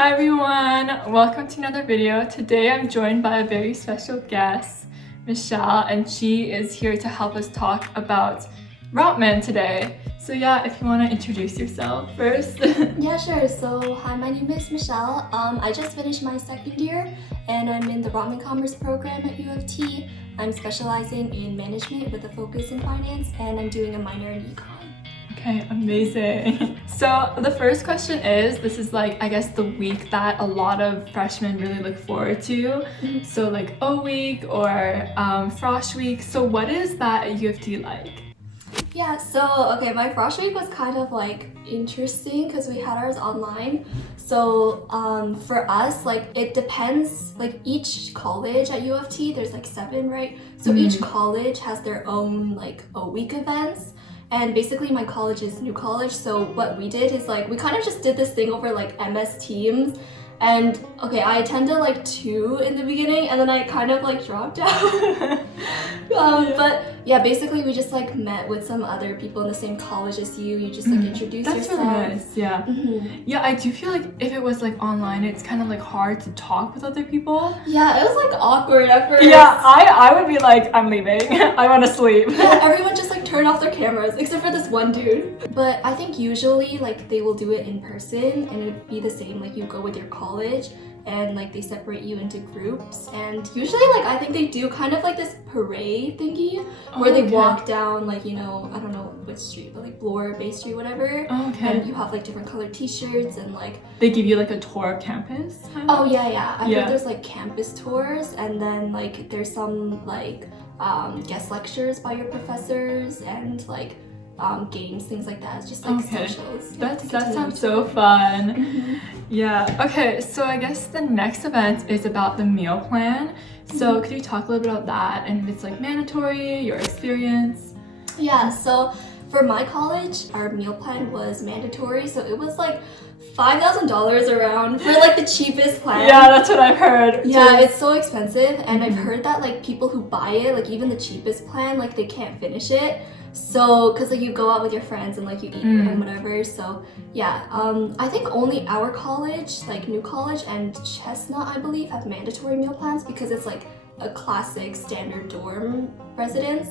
Hi everyone, welcome to another video. Today I'm joined by a very special guest, Michelle, and she is here to help us talk about rotman today. So yeah, if you want to introduce yourself first. Yeah, sure. So, hi, my name is Michelle. I just finished my second year and I'm in the Rotman Commerce program at uoft. I'm specializing in management with a focus in finance and I'm doing a minor in econ. Okay, amazing. So the first question is, this is like, I guess the week that a lot of freshmen really look forward to. So like O week or Frosh week. So what is that at UFT like? Yeah, so okay, my frosh week was kind of like interesting because we had ours online. So for us, like it depends, like each college at uoft, there's like 7, right? So each college has their own like O week events. And basically my college is new college, so what we did is like we kind of just did this thing over like MS Teams. And okay, I attended like 2 in the beginning and then I kind of like dropped out. But yeah, basically we just like met with some other people in the same college as you. You just like introduce That's yourself. really nice, yeah. Yeah, I do feel like if it was like online, it's kind of like hard to talk with other people. Yeah, it was like awkward at first. Yeah, I would be like, I'm leaving. I want to sleep. Yeah, everyone just like turned off their cameras except for this one dude. But I think usually like they will do it in person and it would be the same, like you go with your college and like they separate you into groups, and usually like I think they do kind of like this parade thingy where they walk down like, you know, I don't know which street, but like Bloor, Bay Street, whatever. And you have like different colored t-shirts and like they give you like a tour of campus kind of? Oh yeah, I heard there's like campus tours and then like there's some like guest lectures by your professors and like games, things like that. It's just like socials. That sounds so fun. Yeah, okay, so I guess the next event is about the meal plan. So could you talk a little bit about that and if it's like mandatory, your experience? Yeah, so for my college, our meal plan was mandatory, so it was like $5,000 around for like the cheapest plan. Yeah, that's what I've heard. Yeah, it's so expensive, and I've heard that like people who buy it, like even the cheapest plan, like they can't finish it. So, cause like you go out with your friends and like you eat and whatever. So yeah, I think only our college, like New College and Chestnut, I believe, have mandatory meal plans because it's like a classic standard dorm residence.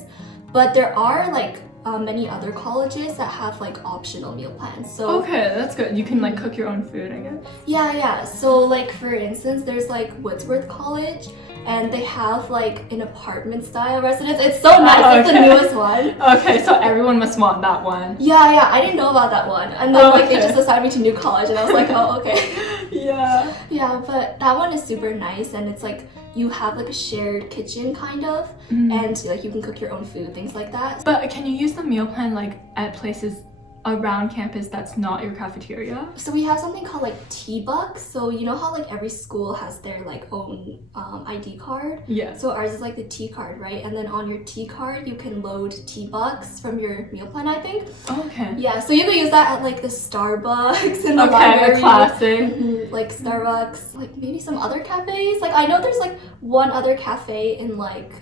But there are like many other colleges that have like optional meal plans. So okay, that's good. You can like cook your own food, I guess. Yeah. So like for instance, there's like Woodsworth College and they have like an apartment style residence. It's so nice. It's the newest one. Okay, so everyone must want that one. Yeah. I didn't know about that one. And then like they just assigned me to New College and I was like, oh, okay. Yeah, but that one is super nice and it's like you have like a shared kitchen kind of and like you can cook your own food, things like that. But can you use the meal plan like at places around campus that's not your cafeteria? So we have something called like T-Bucks. So you know how like every school has their like own ID card? Yeah. So ours is like the T card, right? And then on your T card you can load T-Bucks from your meal plan, I think. Okay. Yeah, so you can use that at like the Starbucks in the library. Okay, classic. Like Starbucks, like maybe some other cafes. Like I know there's like one other cafe in like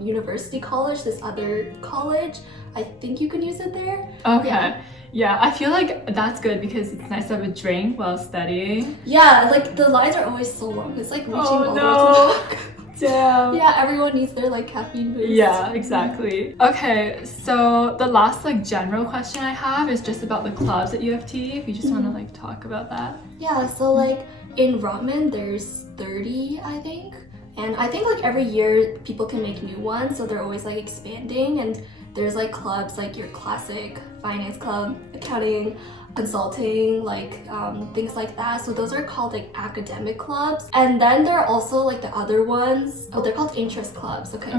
University College, this other college. I think you can use it there. Okay. Yeah, I feel like that's good because it's nice to have a drink while studying. Yeah, like the lines are always so long. It's like reaching all the way to the back. Damn. Yeah, everyone needs their like caffeine boost. Yeah, exactly. Okay, so the last like general question I have is just about the clubs at UFT. If you just want to like talk about that. Yeah, so like in Rotman there's 30, I think. And I think like every year people can make new ones, so they're always like expanding, and there's like clubs like your classic finance club, accounting, consulting, like things like that. So those are called like academic clubs. And then there are also like the other ones. Oh, they're called interest clubs. Okay.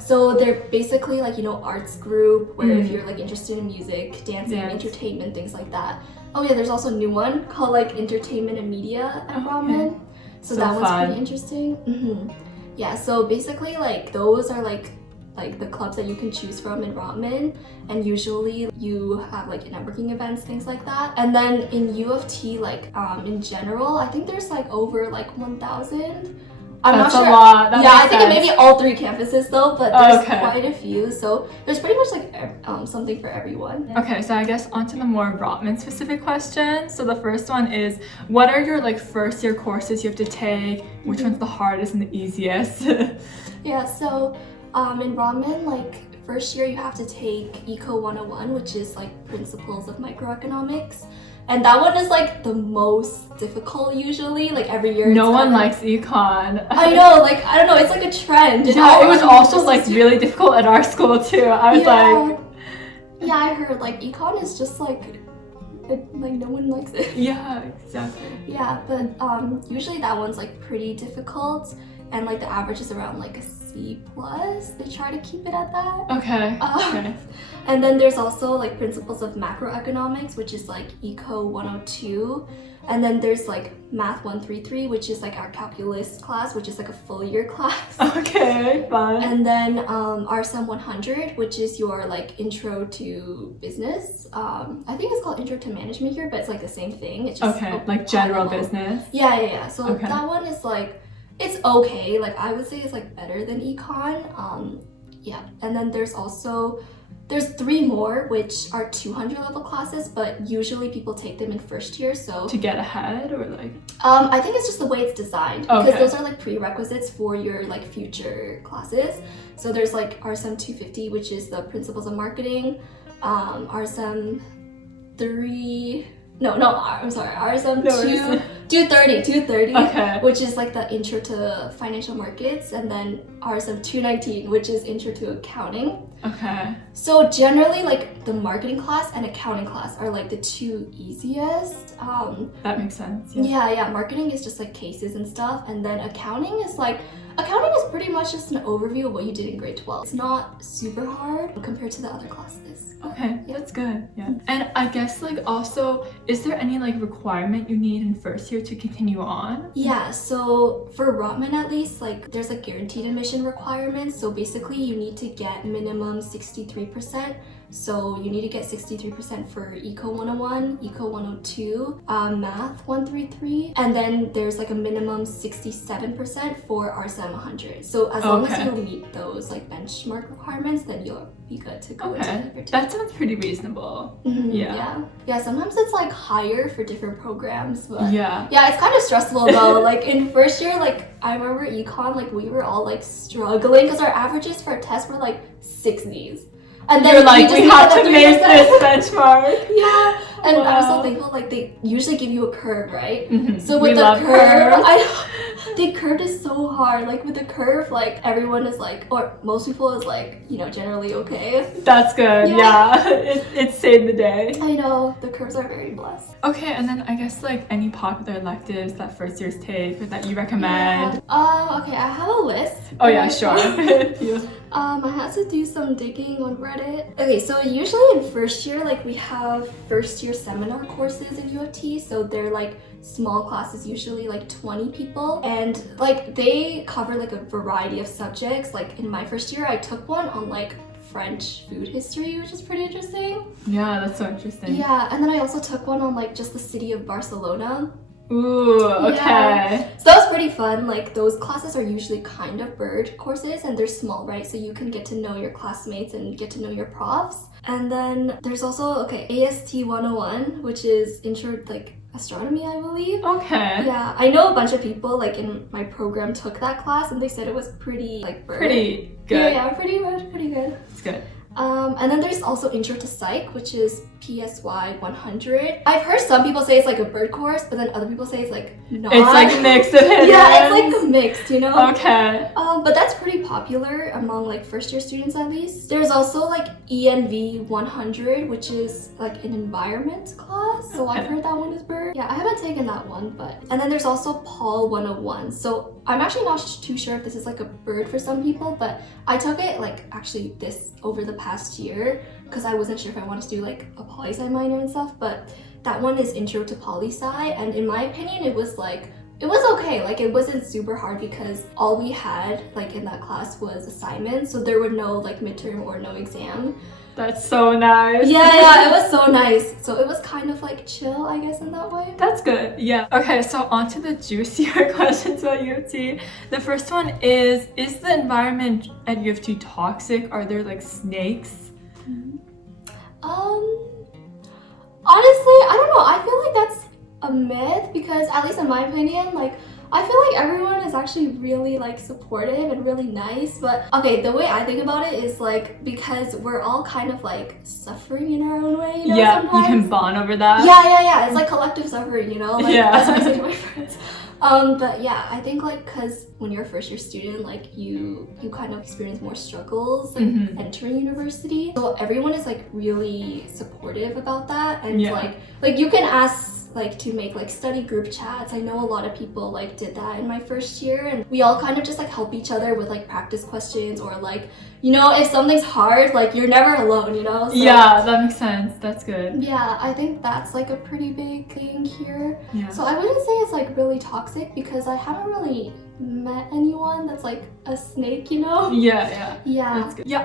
So they're basically like, you know, arts group where if you're like interested in music, dancing, entertainment, things like that. Oh yeah, there's also a new one called like entertainment and media at Rotman. So that one's pretty interesting. Yeah, so basically like those are like the clubs that you can choose from in Rotman, and usually you have like networking events, things like that. And then in U of T, like in general, I think there's like over like 1,000 I'm That's not sure. a lot. That Yeah, I makes think it may sense. be all 3 campuses though, but there's Okay. quite a few. So there's pretty much like something for everyone. Okay, so I guess onto the more Rotman specific questions. So the first one is, what are your like first year courses you have to take? Which one's the hardest and the easiest? Yeah, so in Ramen, like first year you have to take Eco 101, which is like principles of microeconomics. And that one is like the most difficult usually, like every year. No one likes econ. I know, like, I don't know, it's like a trend. Yeah, it was also like really difficult at our school too. I was like... Yeah, I heard like econ is just like no one likes it. Yeah, exactly. Yeah, but usually that one's like pretty difficult, and like the average is around like a C+. They try to keep it at that. Okay. Okay. And then there's also like principles of macroeconomics, which is like Eco 102. And then there's like Math 133, which is like our calculus class, which is like a full year class. Okay, fun. And then RSM 100, which is your like intro to business. I think it's called intro to management here, but it's like the same thing. It's just okay, like general business. Yeah. So okay. that one is like, it's okay. Like I would say it's like better than econ. Yeah, and then there's 3 more which are 200 level classes, but usually people take them in first year. So to get ahead, or like I think it's just the way it's designed, because okay. those are like prerequisites for your like future classes. So there's like RSM 250, which is the principles of marketing, RSM 3 I'm sorry, RSM 230, okay. which is like the intro to financial markets, and then RSM 219, which is intro to accounting. Okay. So generally, like the marketing class and accounting class are like the 2 easiest. That makes sense. Yeah. Marketing is just like cases and stuff, and then accounting is pretty much just an overview of what you did in grade 12. It's not super hard compared to the other classes. Okay, that's good. Yeah. And I guess like also, is there any like requirement you need in first year to continue on? Yeah, so for Rotman at least, like there's a guaranteed admission requirement. So basically you need to get minimum 63%. So you need to get 63% for Eco 101, Eco 102, Math 133, and then there's like a minimum 67% for RSM 100. So as long as you meet those like benchmark requirements, then you'll be good to go into year 2. That sounds pretty reasonable. Yeah, sometimes it's like higher for different programs, but yeah, it's kind of stressful though. Like in first year, like I remember econ, like we were all like struggling because our averages for our tests were like 60s. And then you're like, we have to make this benchmark. Yeah, and I'm so thankful, like they usually give you a curve, right? Mm-hmm. So with the curve, the curve is so hard. Like with the curve, like everyone is like, or most people is like, generally okay. That's good. Yeah. It saved the day. I know, the curves are very blessed. Okay, and then I guess like any popular electives that first years take or that you recommend. Okay, I have a list. Oh yeah, sure. I had to do some digging on Reddit. Okay, so usually in first year, like we have first year seminar courses in uoft, so they're like small classes, usually like 20 people, and like they cover like a variety of subjects. Like in my first year, I took one on like French food history, which is pretty interesting. Yeah, that's so interesting. Yeah, and then I also took one on like just the city of Barcelona. Ooh, okay. Yeah. So that was pretty fun. Like those classes are usually kind of bird courses, and they're small, right? So you can get to know your classmates and get to know your profs. And then there's also AST 101, which is intro like astronomy, I believe. Okay. Yeah, I know a bunch of people like in my program took that class, and they said it was pretty like bird. Pretty good. Yeah, pretty good. It's good. And then there's also Intro to Psych, which is PSY 100. I've heard some people say it's like a bird course, but then other people say it's like not. It's like mixed opinions. Yeah, it's like mixed, Okay. But that's pretty popular among like first year students at least. There's also like ENV 100, which is like an environment class. So I've heard that one is bird. Yeah, I haven't taken that one, but. And then there's also Paul 101. So I'm actually not too sure if this is like a bird for some people, but I took it like actually over the past year because I wasn't sure if I wanted to do like a poli-sci minor and stuff, but that one is intro to poli-sci, and in my opinion it was like it was okay. Like it wasn't super hard because all we had like in that class was assignments, so there were no like midterm or no exam. That's so nice. Yeah, it was so nice. So it was kind of like chill, I guess, in that way. That's good. Yeah. Okay, so on to the juicier questions about U of T. The first one is the environment at U of T toxic? Are there like snakes? Honestly, I don't know. I feel like that's a myth because, at least in my opinion, like I feel like everyone is actually really like supportive and really nice. But okay, the way I think about it is like because we're all kind of like suffering in our own way, you know, Yeah, sometimes. you can bond over that. Yeah. It's like collective suffering, you know? Like, Yeah. that's what I say to my friends. But yeah, I think like because when you're a first year student, like you kind of experience more struggles like entering university. So everyone is like really supportive about that, and like you can ask like to make like study group chats. I know a lot of people like did that in my first year, and we all kind of just like help each other with like practice questions, or like, you know, if something's hard, like you're never alone, you know? So, yeah, that makes sense. That's good. Yeah, I think that's like a pretty big thing here. Yeah. So I wouldn't say it's like really toxic because I haven't really met anyone that's like a snake, you know? Yeah. Yeah. That's good. Yeah,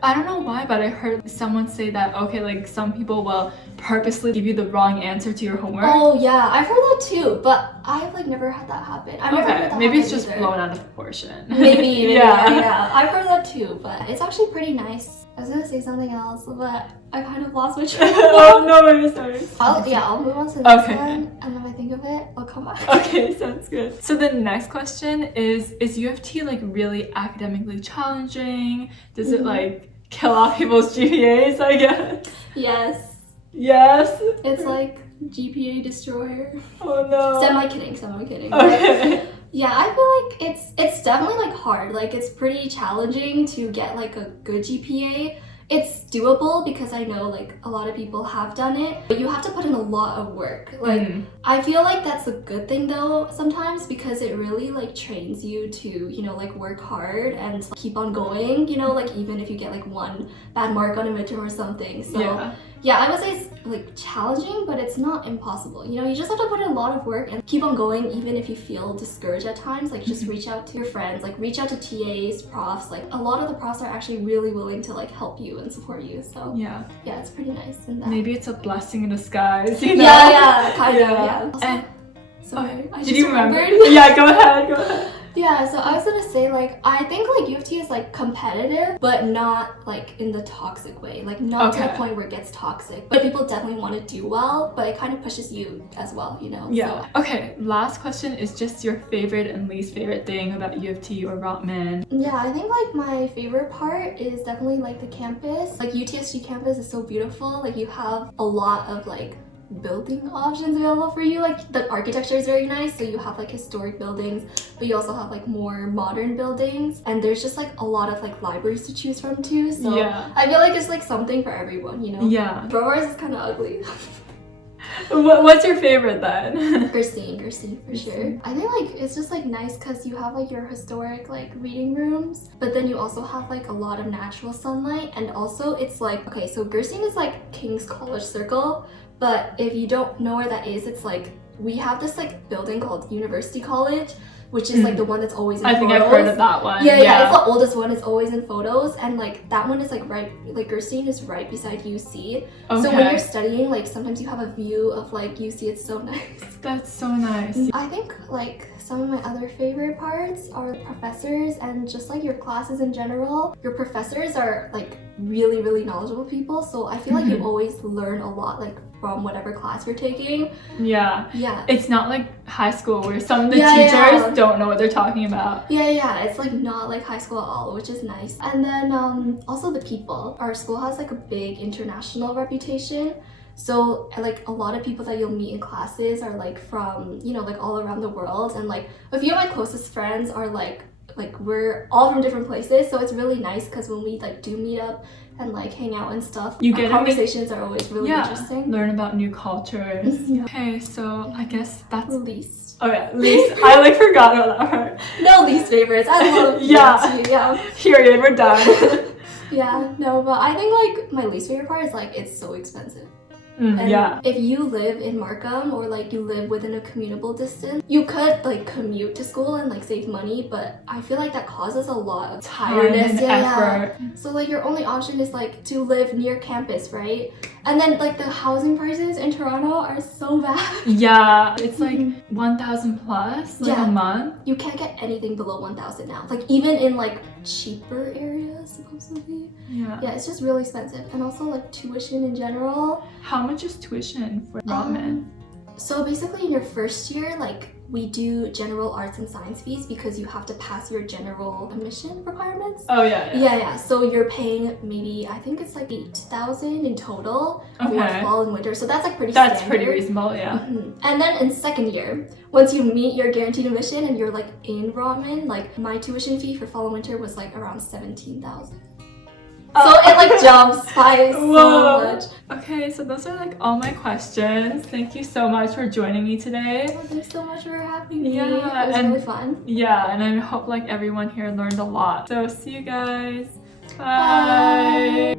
I don't know why, but I heard someone say that, okay, like some people will purposely give you the wrong answer to your homework. Oh yeah, I've heard that too, but I've like never had that happen. I've never heard that maybe it's happen just either. blown out of proportion. Maybe, yeah. yeah. I've heard that too, but it's actually pretty nice. I was gonna say something else, but I kind of lost my train of Oh, no worries, sorry. I'll move on to the next Okay. one, and when I think of it, I'll come back. Okay, sounds good. So the next question is U of T like really academically challenging? Does it like kill off people's GPAs, I guess? Yes. Yes? It's like GPA destroyer. Oh no. Semi kidding. Okay. But yeah, I feel like it's definitely like hard. Like it's pretty challenging to get like a good GPA. It's doable because I know like a lot of people have done it, but you have to put in a lot of work. Like I feel like that's a good thing though sometimes because it really like trains you to, you know, like work hard and keep on going, you know, like even if you get like one bad mark on a midterm or something. So yeah, I would say it's like challenging, but it's not impossible. You know, you just have to put in a lot of work and keep on going even if you feel discouraged at times. Like just reach out to your friends, like reach out to TAs, profs. Like a lot of the profs are actually really willing to like help you and support you. So yeah, it's pretty nice in that. Maybe it's a blessing in disguise, you know? Yeah, kind of, yeah. Also, sorry, I did just you remember? remembered. Yeah, go ahead. Yeah, so I was gonna say like I think like U of T is like competitive, but not like in the toxic way. Like not to the point where it gets toxic. But people definitely want to do well, but it kind of pushes you as well, you know? Yeah. So. Okay, last question is just your favorite and least favorite thing about U of T or Rotman. Yeah, I think like my favorite part is definitely like the campus. Like UTSG campus is so beautiful. Like you have a lot of like building options available for you. Like the architecture is very nice, so you have like historic buildings, but you also have like more modern buildings, and there's just like a lot of like libraries to choose from too. So I feel like it's like something for everyone, you know? Yeah. Browers is kind of ugly. What's your favorite then? Gerstein for sure. I think like it's just like nice because you have like your historic like reading rooms, but then you also have like a lot of natural sunlight, and also it's like, okay, so Gerstein is like King's College Circle, but if you don't know where that is, it's like we have this like building called University College, which is like the one that's always in photos. I think I've heard of that one. Yeah, it's the oldest one. It's always in photos, and like that one is like right, like Gerstein is right beside UC. Okay. So when you're studying, like sometimes you have a view of like UC. It's so nice. That's so nice. I think like some of my other favorite parts are the professors and just like your classes in general. Your professors are like really, really knowledgeable people, so I feel like you always learn a lot like from whatever class you're taking. Yeah. It's not like high school where some of the teachers don't know what they're talking about. Yeah, it's like not like high school at all, which is nice. And then also the people. Our school has like a big international reputation. So like a lot of people that you'll meet in classes are like from, you know, like all around the world, and like a few of my closest friends are like we're all from different places, so it's really nice because when we like do meet up and like hang out and stuff, our conversations are always really interesting. Learn about new cultures. Okay, so I guess that's least. Oh yeah, least. I like forgot about that part. No least favorites. I love yeah. Period. We're done. Yeah, no, but I think like my least favorite part is like it's so expensive. And yeah. if you live in Markham or like you live within a commutable distance, you could like commute to school and like save money, but I feel like that causes a lot of tiredness. Time and effort. So like your only option is like to live near campus, right? And then like the housing prices in Toronto are so bad. Yeah, it's like 1,000 plus like Yeah. a month. You can't get anything below 1,000 now. Like even in like cheaper areas supposedly. Yeah. Yeah, it's just really expensive. And also like tuition in general. How much is tuition for rotman? So basically in your first year, like we do general arts and science fees because you have to pass your general admission requirements. Oh yeah. Yeah. So you're paying maybe, I think it's like 8,000 in total for Okay. fall and winter. So that's like pretty That's standard. pretty reasonable, yeah. And then in second year, once you meet your guaranteed admission and you're like in Rotman, like my tuition fee for fall and winter was like around 17,000. So it like jumps by so Whoa. much. Okay, so those are like all my questions. Thank you so much for joining me today. Well, thanks so much for having me. Yeah, It was and- really fun. Yeah, and I hope like everyone here learned a lot. So see you guys. Bye.